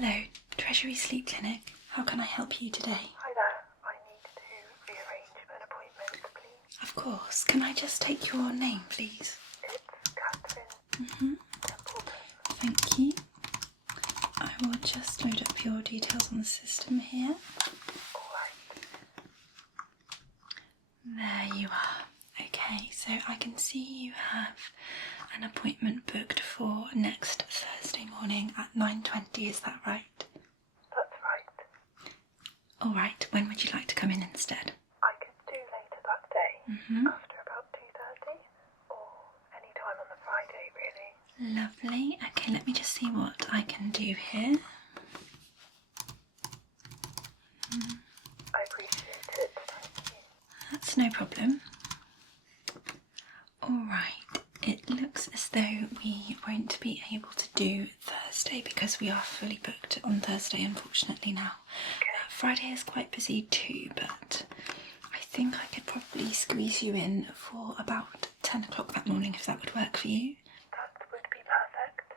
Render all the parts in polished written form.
Hello, Treasury Sleep Clinic. How can I help you today? Hi there. I need to rearrange an appointment, please. Of course. Can I just take your name, please? It's Catherine Templeton. Thank you. I will just load up your details on the system here. Alright. There you are. Okay, so I can see you have an appointment booked for next Thursday morning at 9:20, is that right? That's right. Alright, when would you like to come in instead? I could do later that day, after about 2:30, or any time on the Friday, really. Lovely. Okay, let me just see what I can do here. I appreciate it, thank you. That's no problem. Alright, it looks as though we won't be able to do Thursday because we are fully booked on Thursday, unfortunately, now. Friday is quite busy too, but I think I could probably squeeze you in for about 10 o'clock that morning if that would work for you. That would be perfect.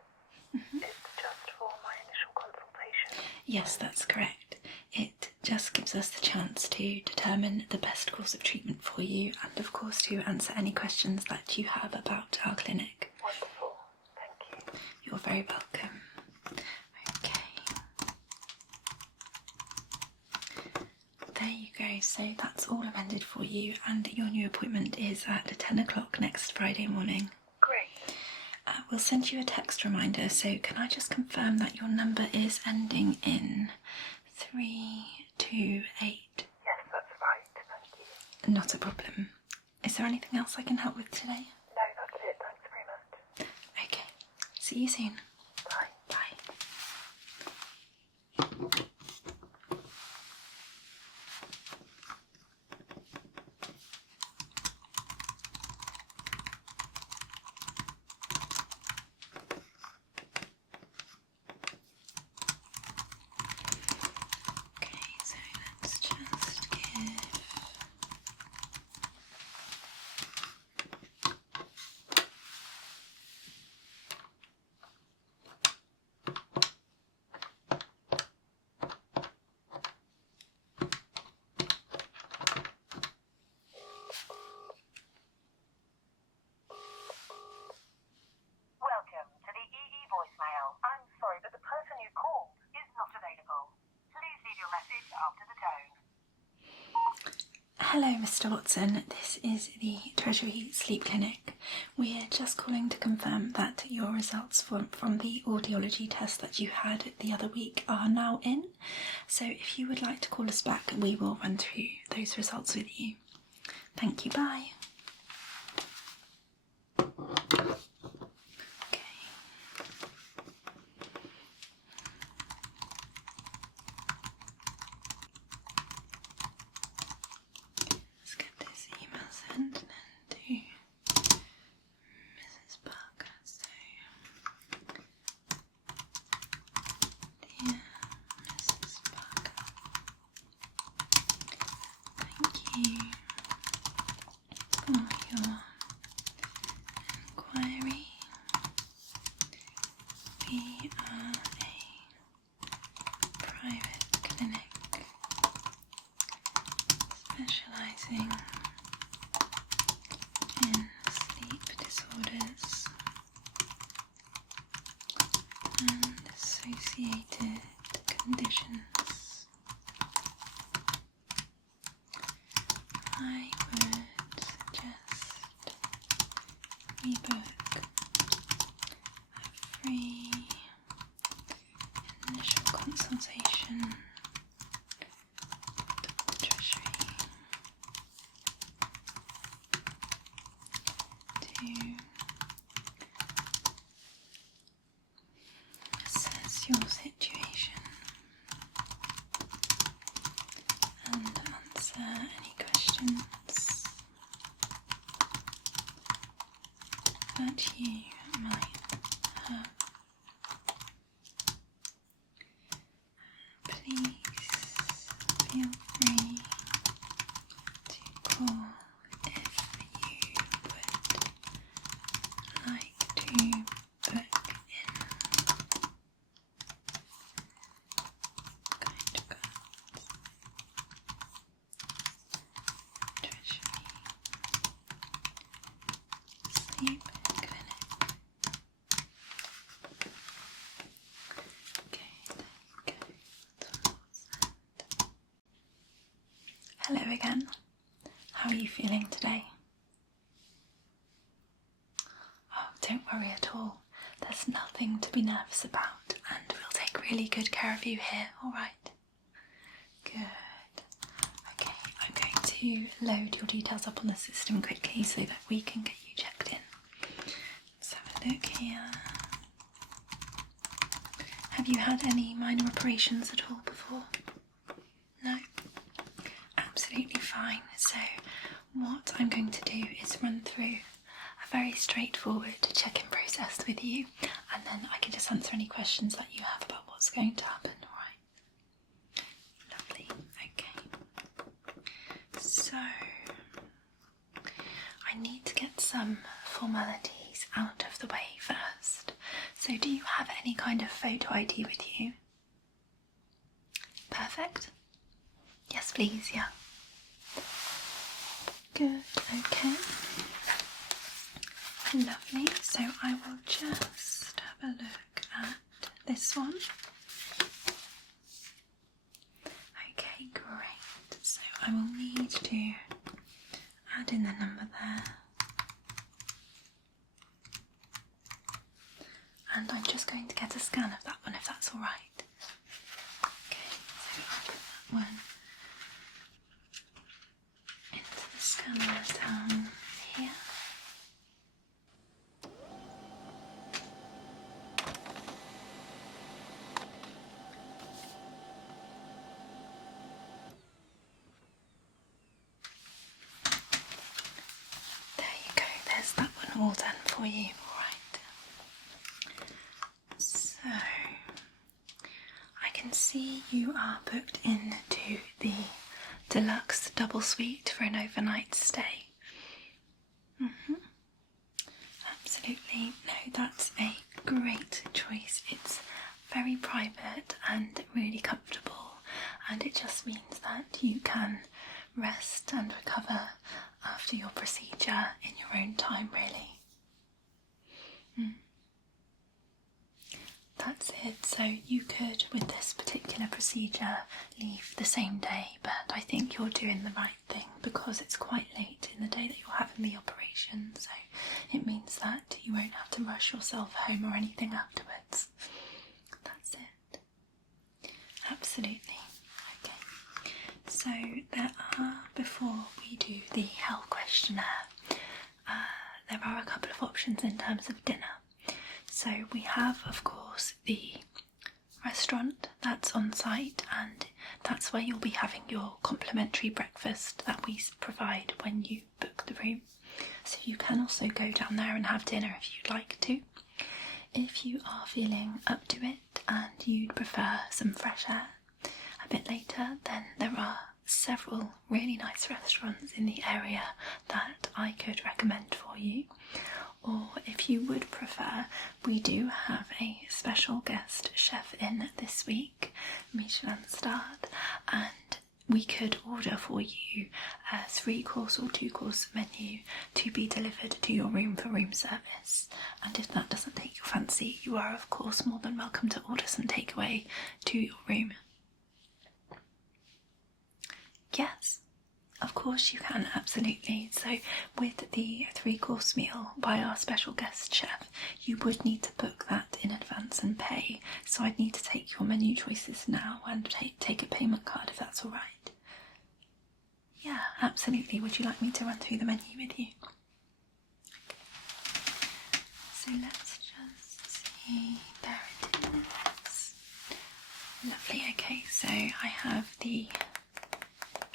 It's just for my initial consultation. Yes, that's correct. It just gives us the chance to determine the best course of treatment for you and of course to answer any questions that you have about our clinic. Wonderful. Thank you. You're very welcome. Okay. There you go. So that's all amended for you and your new appointment is at 10 o'clock next Friday morning. Great. We'll send you a text reminder, so can I just confirm that your number is ending in 328? Yes, that's right. Thank you. Not a problem. Is there anything else I can help with today? No, that's it. Thanks very much. Okay. See you soon. Bye. Bye. Okay, so let's just give Welcome to the EE voicemail. I'm sorry, but the person you called is not available. Please leave your message after the tone. Hello, Mr. Watson. This is the Treasury Sleep Clinic. We're just calling to confirm that your results from the audiology test that you had the other week are now in. So if you would like to call us back, we will run through those results with you. Thank you. Bye. Okay. Let's get this email sent and then to Mrs. Parker. So, dear Mrs. Parker, thank you for your inquiry. We are a private clinic specialising in sleep disorders and associated conditions. I would suggest we book a free initial consultation with the Treasury to assess your situation and answer any questions that you might have. Please feel free to call if you would like to book in again. How are you feeling today? Oh, don't worry at all. There's nothing to be nervous about, and we'll take really good care of you here, alright? Good. Okay, I'm going to load your details up on the system quickly so that we can get you checked in. Let's have a look here. Have you had any minor operations at all before? No? Absolutely fine. So what I'm going to do is run through a very straightforward check-in process with you, and then I can just answer any questions that you have about what's going to happen, alright? Lovely. Okay. So I need to get some formalities out of the way first. So do you have any kind of photo ID with you? Perfect. Yes, please, yeah. Good, okay. Lovely, so I will just have a look at this one. Okay, great. So I will need to add in the number there. And I'm just going to get a scan of that one if that's alright. Okay, so I'll put that one into the scanner down here. There you go, there's that one all done for you, alright. So, I can see you are booked into the deluxe double suite for an overnight stay. Absolutely, no, that's a great choice. It's very private and really comfortable, and it just means that you can rest and recover after your procedure in your own time, really. That's it. So you could, with this particular procedure, leave the same day, but I think you're doing the right thing because it's quite late in the day that you're having the operation, so it means that you won't have to rush yourself home or anything afterwards. That's it. Absolutely. Okay. So there are, before we do the health questionnaire, there are a couple of options in terms of dinner. So we have, of course, the restaurant that's on site, and that's where you'll be having your complimentary breakfast that we provide when you book the room. So you can also go down there and have dinner if you'd like to. If you are feeling up to it and you'd prefer some fresh air a bit later, then there are several really nice restaurants in the area that I could recommend for you. Or if you would prefer, we do have a special guest chef in this week, Michelin starred, and we could order for you a 3-course or 2-course menu to be delivered to your room for room service. And if that doesn't take your fancy, you are of course more than welcome to order some takeaway to your room. Yes. Of course you can, absolutely. So with the 3-course meal by our special guest chef, you would need to book that in advance and pay. So I'd need to take your menu choices now and take a payment card if that's all right. Yeah, absolutely. Would you like me to run through the menu with you? Okay. So let's just see. There it is. Lovely. Okay, so I have the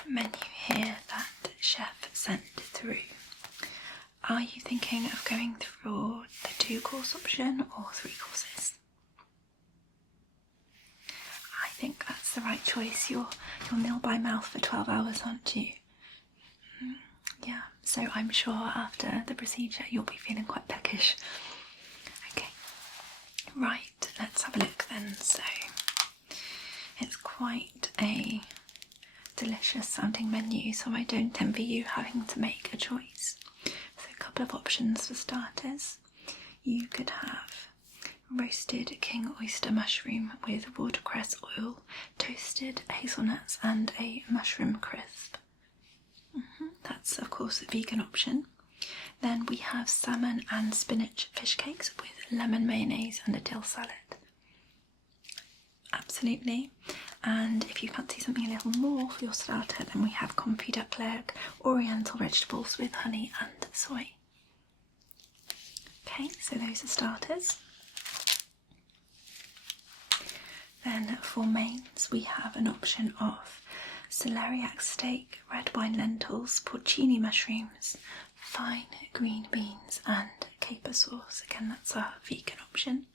menu here that chef sent through. Are you thinking of going through the 2-course option or 3 courses? I think that's the right choice. You're nil by mouth for 12 hours, aren't you? Yeah, so I'm sure after the procedure you'll be feeling quite peckish. Okay, right, let's have a look then. So it's quite a delicious sounding menu, so I don't envy you having to make a choice. So a couple of options for starters. You could have roasted king oyster mushroom with watercress oil, toasted hazelnuts and a mushroom crisp. That's of course a vegan option. Then we have salmon and spinach fish cakes with lemon mayonnaise and a dill salad. Absolutely. And if you fancy something a little more for your starter, then we have confit duck leg, oriental vegetables with honey and soy. Okay, so those are starters. Then for mains, we have an option of celeriac steak, red wine lentils, porcini mushrooms, fine green beans and caper sauce. Again, that's our vegan option.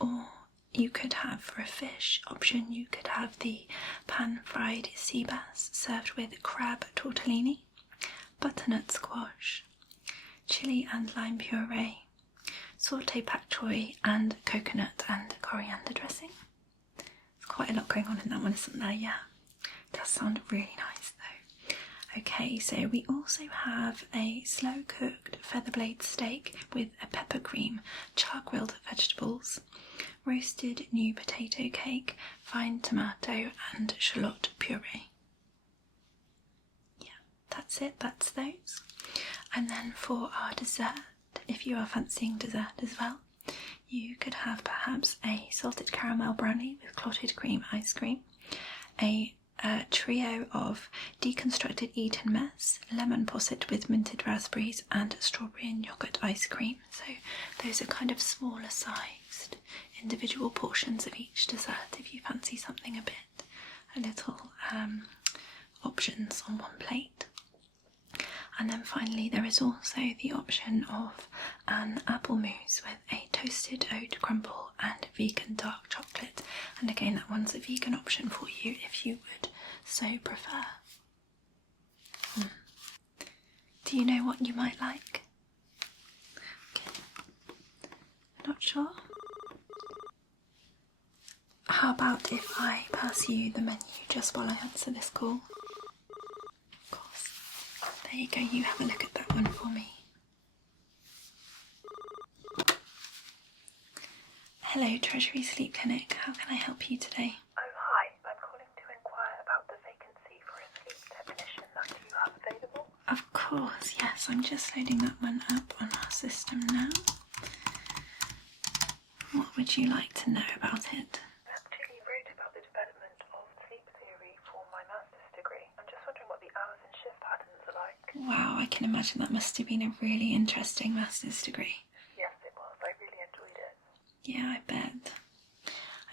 Or you could have, for a fish option, you could have the pan-fried sea bass served with crab tortellini, butternut squash, chilli and lime puree, sauté pak choi and coconut and coriander dressing. There's quite a lot going on in that one, isn't there? Yeah, it does sound really nice though. Okay, so we also have a slow-cooked featherblade steak with a pepper cream, char-grilled vegetables, roasted new potato cake, fine tomato and shallot puree. Yeah, that's it, that's those. And then for our dessert, if you are fancying dessert as well, you could have perhaps a salted caramel brownie with clotted cream ice cream, a trio of deconstructed Eton mess, lemon posset with minted raspberries and strawberry and yoghurt ice cream. So those are kind of smaller sized individual portions of each dessert if you fancy something a little options on one plate. And then finally there is also the option of an apple mousse with a toasted oat crumble and vegan dark chocolate. And again, that one's a vegan option for you if you would so prefer. Do you know what you might like? Okay. Not sure? How about if I pass you the menu just while I answer this call? Of course. There you go, you have a look at that one for me. Hello, Treasury Sleep Clinic. How can I help you today? Oh, hi. I'm calling to inquire about the vacancy for a sleep technician that you have available. Of course, yes. I'm just loading that one up on our system now. What would you like to know about it? I actually wrote about the development of sleep theory for my master's degree. I'm just wondering what the hours and shift patterns are like. Wow, I can imagine that must have been a really interesting master's degree. Yes, it was. I really enjoyed it. Yeah, I bet.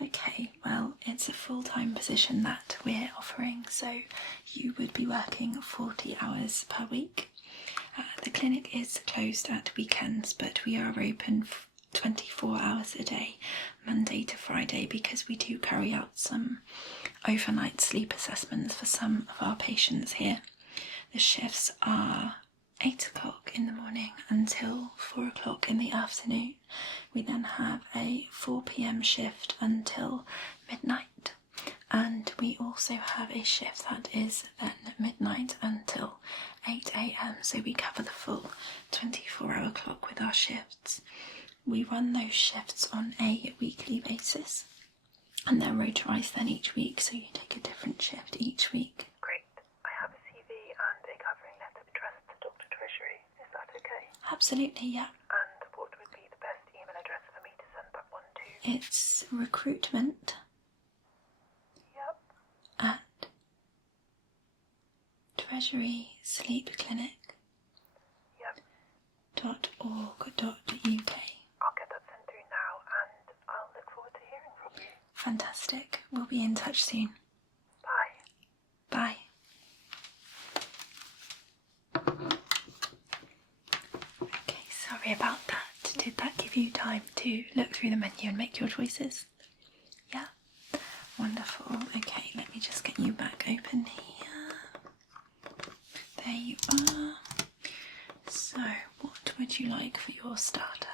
Okay, well, it's a full-time position that we're offering, so you would be working 40 hours per week. The clinic is closed at weekends, but we are open 24 hours a day, Monday to Friday, because we do carry out some overnight sleep assessments for some of our patients here. The shifts are 8 o'clock in the morning until 4 o'clock in the afternoon. We then have a 4 p.m. shift until midnight, and we also have a shift that is then midnight until 8 a.m. so we cover the full 24-hour clock with our shifts. We run those shifts on a weekly basis, and they're rotarised then each week, so you take a different shift each week. Great. I have a CV and a covering letter addressed to Dr. Treasury. Is that okay? Absolutely, yeah. And what would be the best email address for me to send that one to? It's recruitment Yep. at Treasury Sleep Clinic Yep. .org.uk. I'll get that sent through now and I'll look forward to hearing from you. Fantastic. We'll be in touch soon. Bye. Bye. Okay, sorry about that. Did that give you time to look through the menu and make your choices? Yeah? Wonderful. Okay, let me just get you back open here. There you are. So, what would you like for your starter?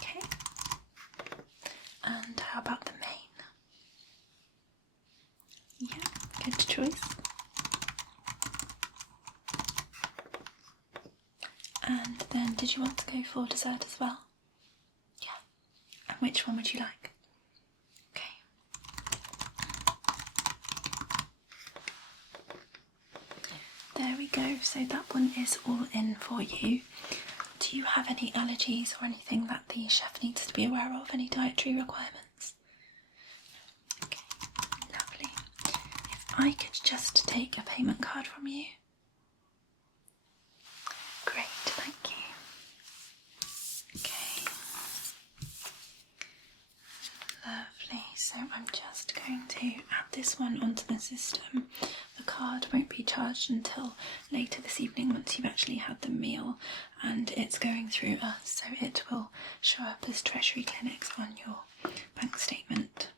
Okay. And how about the main? Yeah, good choice. And then did you want to go for dessert as well? Yeah. And which one would you like? Okay. There we go. So that one is all in for you. Do you have any allergies or anything that the chef needs to be aware of? Any dietary requirements? Okay, lovely. If I could just take a payment card from you. Great, thank you. Okay. Lovely. So I'm just going to add this one onto the system. The card won't be charged until later this evening once you've actually had the meal, and it's going through us, so it will show up as Treasury Clinics on your bank statement.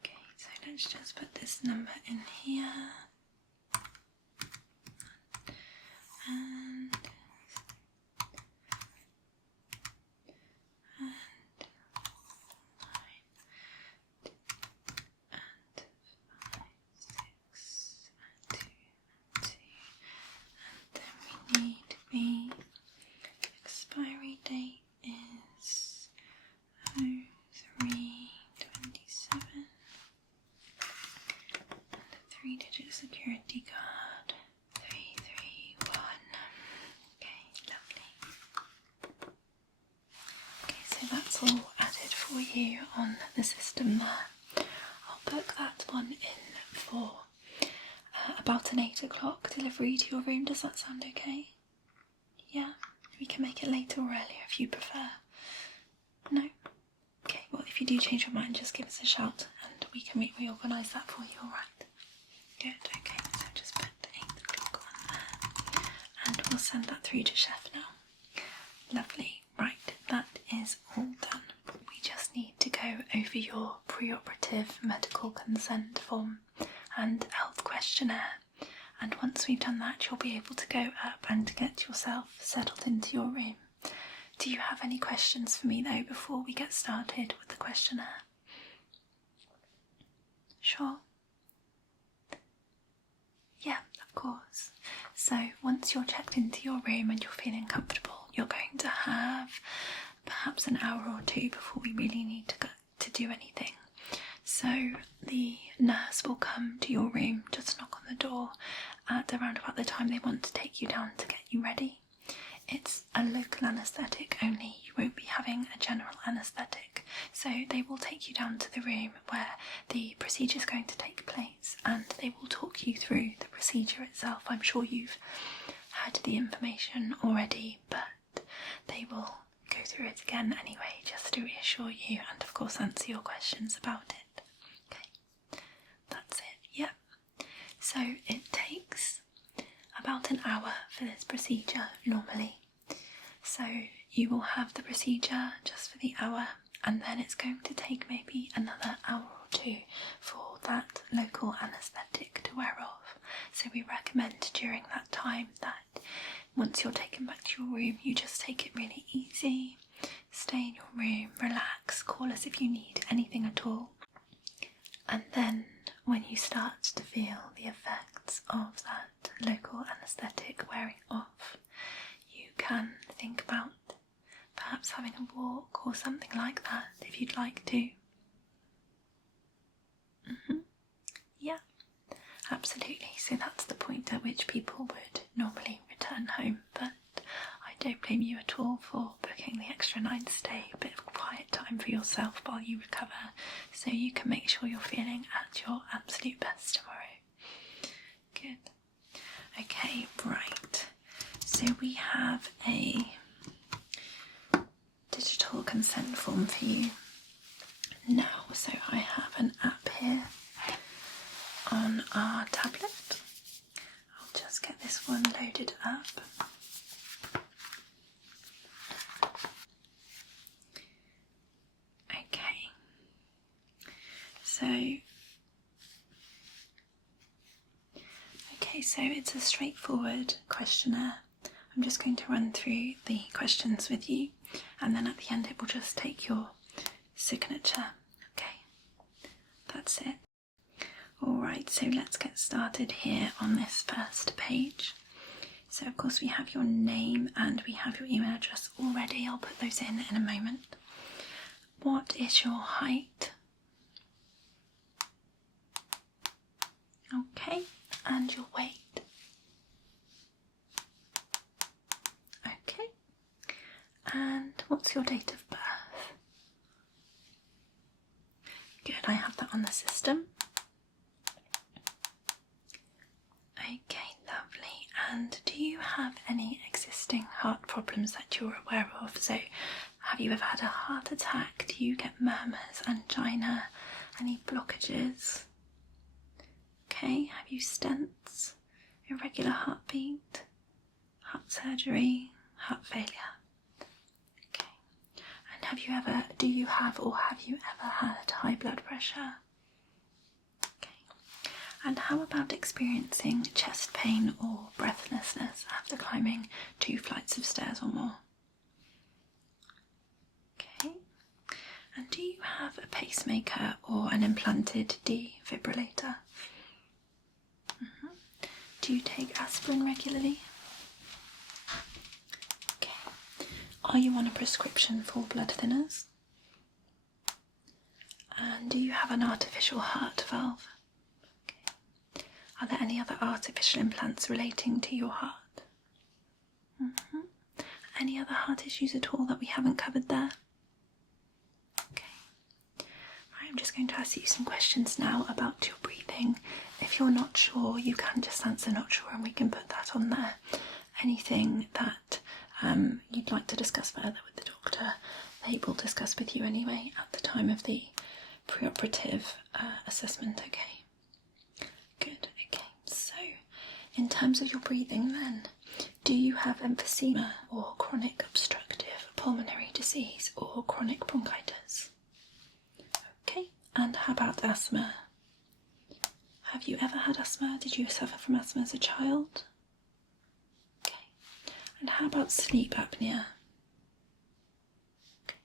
Okay, so let's just put this number in here. And the expiry date is 03/27 and a 3-digit security card 331. Okay, lovely. Okay, so that's all added for you on the system there. I'll book that one in for about an 8 o'clock delivery to your room. Does that sound okay? Yeah, we can make it later or earlier if you prefer. No? Okay, well if you do change your mind, just give us a shout and we can reorganise that for you, alright? Good, okay, so just put 8 o'clock on there and we'll send that through to chef now. Lovely, right, that is all done. We just need to go over your pre-operative medical consent form and health questionnaire, and once we've done that you'll be able to go up and get yourself settled into your room. Do you have any questions for me though before we get started with the questionnaire? Sure? Yeah, of course. So once you're checked into your room and you're feeling comfortable, you're going to have perhaps an hour or two before we really need to do anything. So the nurse will come to your room, just knock on the door at around about the time they want to take you down to get you ready. It's a local anaesthetic only, you won't be having a general anaesthetic. So they will take you down to the room where the procedure is going to take place and they will talk you through the procedure itself. I'm sure you've had the information already, but they will go through it again anyway, just to reassure you and of course answer your questions about it. Okay, that's it, yeah. So it takes about an hour for this procedure normally. So you will have the procedure just for the hour and then it's going to take maybe another hour or two for that local anaesthetic to wear off. So we recommend during that time that once you're taken back to your room, you just take it really easy, stay in your room, relax, call us if you need anything at all. And then when you start to feel the effects of that local anaesthetic wearing off, you can think about perhaps having a walk or something like that if you'd like to. Yeah, absolutely. So that's the point at which people would normally return home, but I don't blame you at all for booking the extra night stay, a bit of quiet time for yourself while you recover, so you can make sure you're feeling at your absolute best tomorrow. Good. Okay, right. So we have a digital consent form for you now. So I have an app here on our tablet. I'll just get this one loaded up. Okay, so it's a straightforward questionnaire. I'm just going to run through the questions with you and then at the end it will just take your signature. Okay, that's it. Alright, so let's get started here on this first page. So of course we have your name and we have your email address already. I'll put those in a moment. What is your height? Okay, and your weight? And what's your date of birth? Good, I have that on the system. Okay, lovely. And do you have any existing heart problems that you're aware of? So, have you ever had a heart attack? Do you get murmurs, angina, any blockages? Okay, have you stents, irregular heartbeat, heart surgery, heart failure? Okay. And do you have ever had high blood pressure? Okay. And how about experiencing chest pain or breathlessness after climbing 2 flights of stairs or more? Okay. And do you have a pacemaker or an implanted defibrillator? Do you take aspirin regularly? Okay. Are you on a prescription for blood thinners? And do you have an artificial heart valve? Okay. Are there any other artificial implants relating to your heart? Any other heart issues at all that we haven't covered there? Okay. Right, I'm just going to ask you some questions now about your breathing. If you're not sure, you can just answer not sure and we can put that on there. Anything that you'd like to discuss further with the doctor, they will discuss with you anyway at the time of the preoperative assessment, okay? Good, okay. So, in terms of your breathing then, do you have emphysema or chronic obstructive pulmonary disease or chronic bronchitis? Okay, and how about asthma? Have you ever had asthma? Did you suffer from asthma as a child? Okay. And how about sleep apnea? Okay.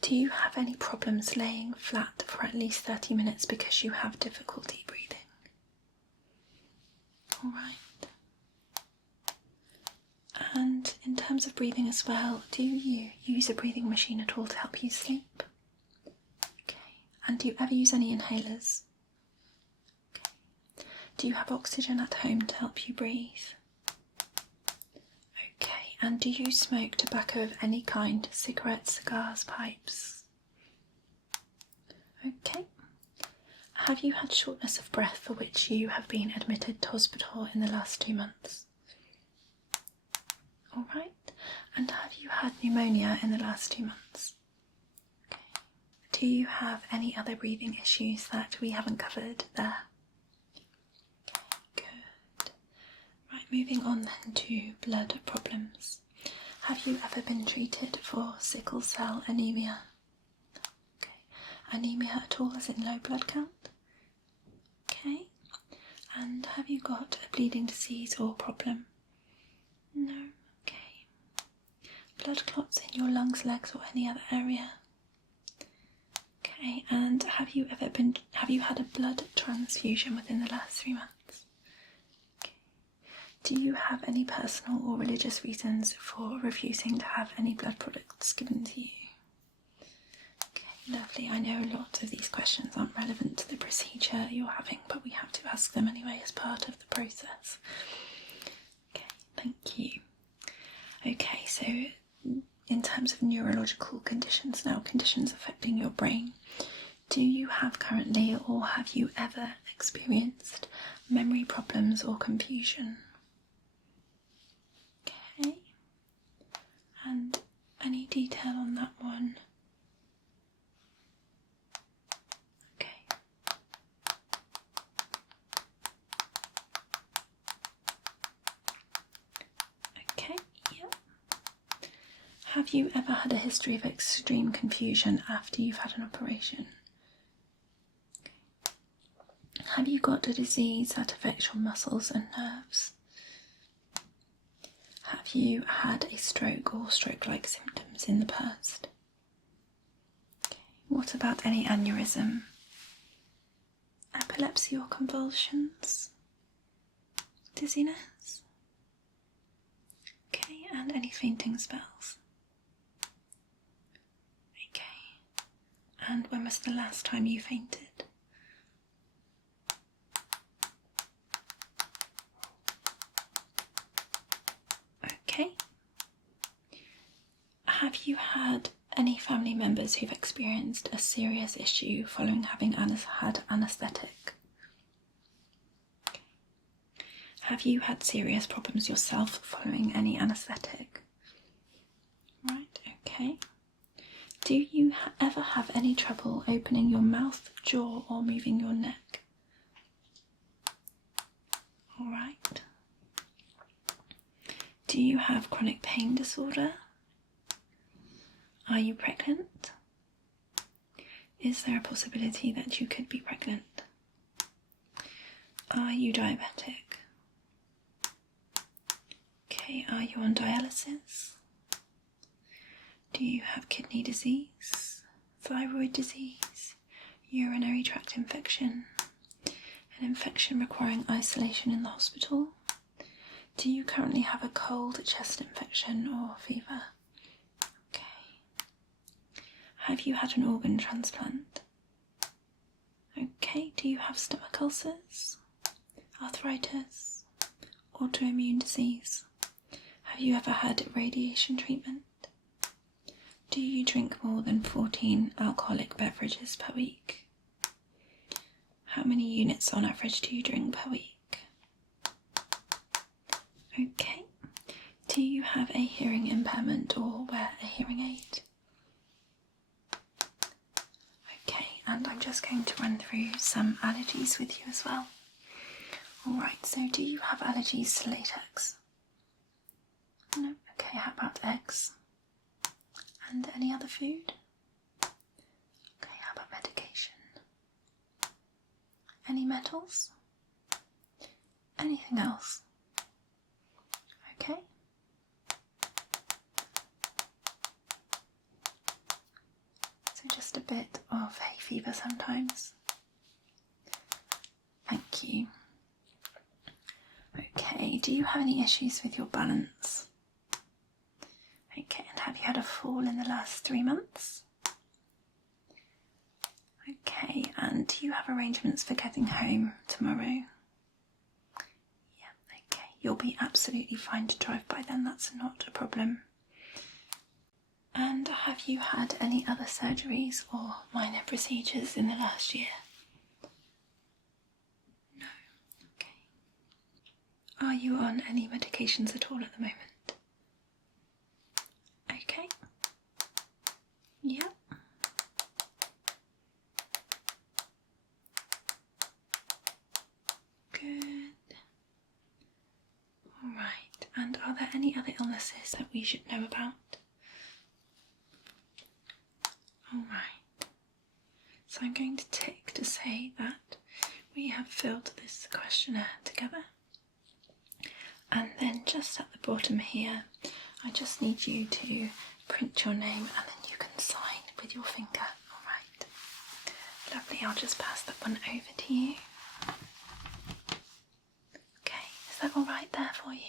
Do you have any problems laying flat for at least 30 minutes because you have difficulty breathing? All right. And in terms of breathing as well, do you use a breathing machine at all to help you sleep? Okay. And do you ever use any inhalers? Okay. Do you have oxygen at home to help you breathe? Okay. And do you smoke tobacco of any kind? Cigarettes, cigars, pipes? Okay. Have you had shortness of breath for which you have been admitted to hospital in the last 2 months? All right. And have you had pneumonia in the last 2 months? Okay. Do you have any other breathing issues that we haven't covered there? Okay, good. Right, moving on then to blood problems. Have you ever been treated for sickle cell anemia? Okay. Anemia at all, as in low blood count? Okay. And have you got a bleeding disease or problem? No. Blood clots in your lungs, legs or any other area? Okay, and have you had a blood transfusion within the last 3 months? Okay. Do you have any personal or religious reasons for refusing to have any blood products given to you? Okay, lovely. I know a lot of these questions aren't relevant to the procedure you're having, but we have to ask them anyway as part of the process. Okay, thank you. Okay, so in terms of neurological conditions now, conditions affecting your brain, do you have currently or have you ever experienced memory problems or confusion? Okay. And any detail on that one? Okay. Okay, yeah. Have you ever had a history of extreme confusion after you've had an operation? Okay. Have you got a disease that affects your muscles and nerves? Have you had a stroke or stroke-like symptoms in the past? Okay. What about any aneurysm? Epilepsy or convulsions? Dizziness? Okay, and any fainting spells? And when was the last time you fainted? Okay. Have you had any family members who've experienced a serious issue following having had anaesthetic? Have you had serious problems yourself following any anaesthetic? Right, okay. Do you ever have any trouble opening your mouth, jaw, or moving your neck? All right. Do you have chronic pain disorder? Are you pregnant? Is there a possibility that you could be pregnant? Are you diabetic? Okay, are you on dialysis? Do you have kidney disease, thyroid disease, urinary tract infection, an infection requiring isolation in the hospital? Do you currently have a cold, chest infection or fever? Okay. Have you had an organ transplant? Okay, do you have stomach ulcers, arthritis, autoimmune disease? Have you ever had radiation treatment? Do you drink more than 14 alcoholic beverages per week? How many units on average do you drink per week? Okay. Do you have a hearing impairment or wear a hearing aid? Okay, and I'm just going to run through some allergies with you as well. Alright, so do you have allergies to latex? No? Okay, how about eggs? And any other food? Okay, how about medication? Any metals? Anything else? Okay. So just a bit of hay fever sometimes. Thank you. Okay, do you have any issues with your balance? Okay, and have you had a fall in the last 3 months? Okay, and do you have arrangements for getting home tomorrow? Yeah, okay. You'll be absolutely fine to drive by then, that's not a problem. And have you had any other surgeries or minor procedures in the last year? No, okay. Are you on any medications at all at the moment? Okay. Yep. Good. Alright, and are there any other illnesses that we should know about? Alright. So I'm going to tick to say that we have filled this questionnaire together. And then just at the bottom here, I just need you to print your name and then you can sign with your finger. Alright. Lovely, I'll just pass that one over to you. Okay, is that alright there for you?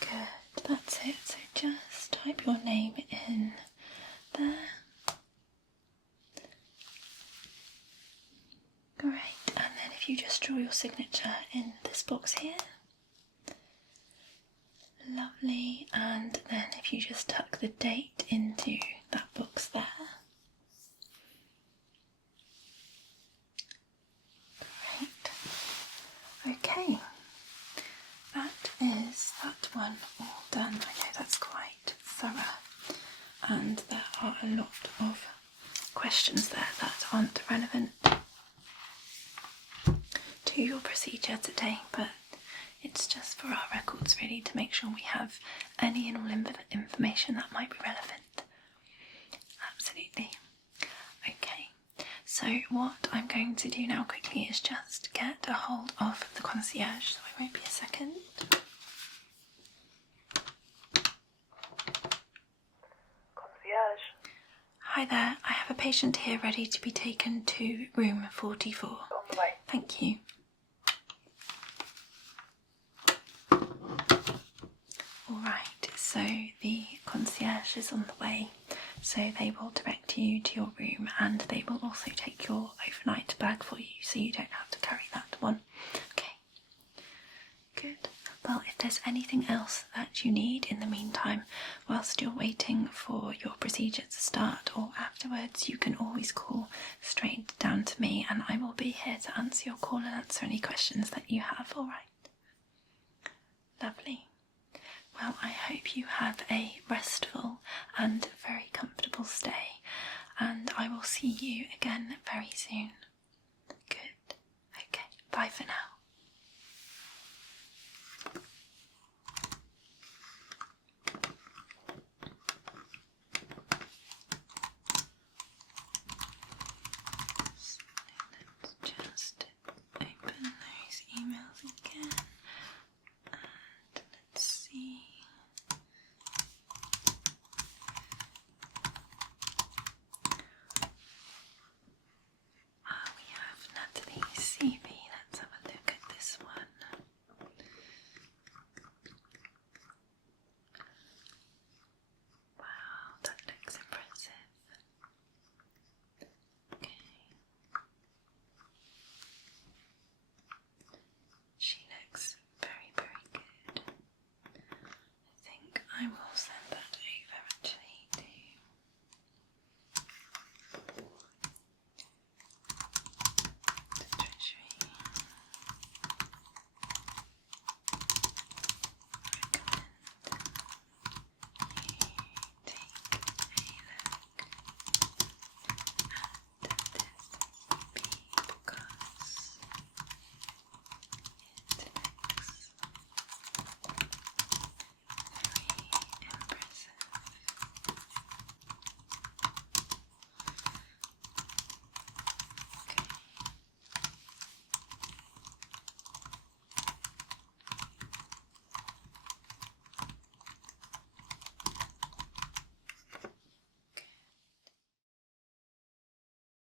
Good, that's it. So just type your name in there. Great, and then if you just draw your signature in this box here. Lovely, and then if you just tuck the date into that box there. Great. Okay, that is that one all done. I know that's quite thorough, and there are a lot of questions there that aren't relevant to your procedure today, but it's just for our records really to make sure we have any and all information that might be relevant. Absolutely. Okay, so what I'm going to do now quickly is just get a hold of the concierge, so it won't be a second. Concierge. Hi there, I have a patient here ready to be taken to room 44. On the way. Thank you. Alright, so the concierge is on the way, so they will direct you to your room and they will also take your overnight bag for you so you don't have to carry that one. Okay, good. Well, if there's anything else that you need in the meantime, whilst you're waiting for your procedure to start or afterwards, you can always call straight down to me and I will be here to answer your call and answer any questions that you have, alright? Lovely. Well, I hope you have a restful and very comfortable stay, and I will see you again very soon.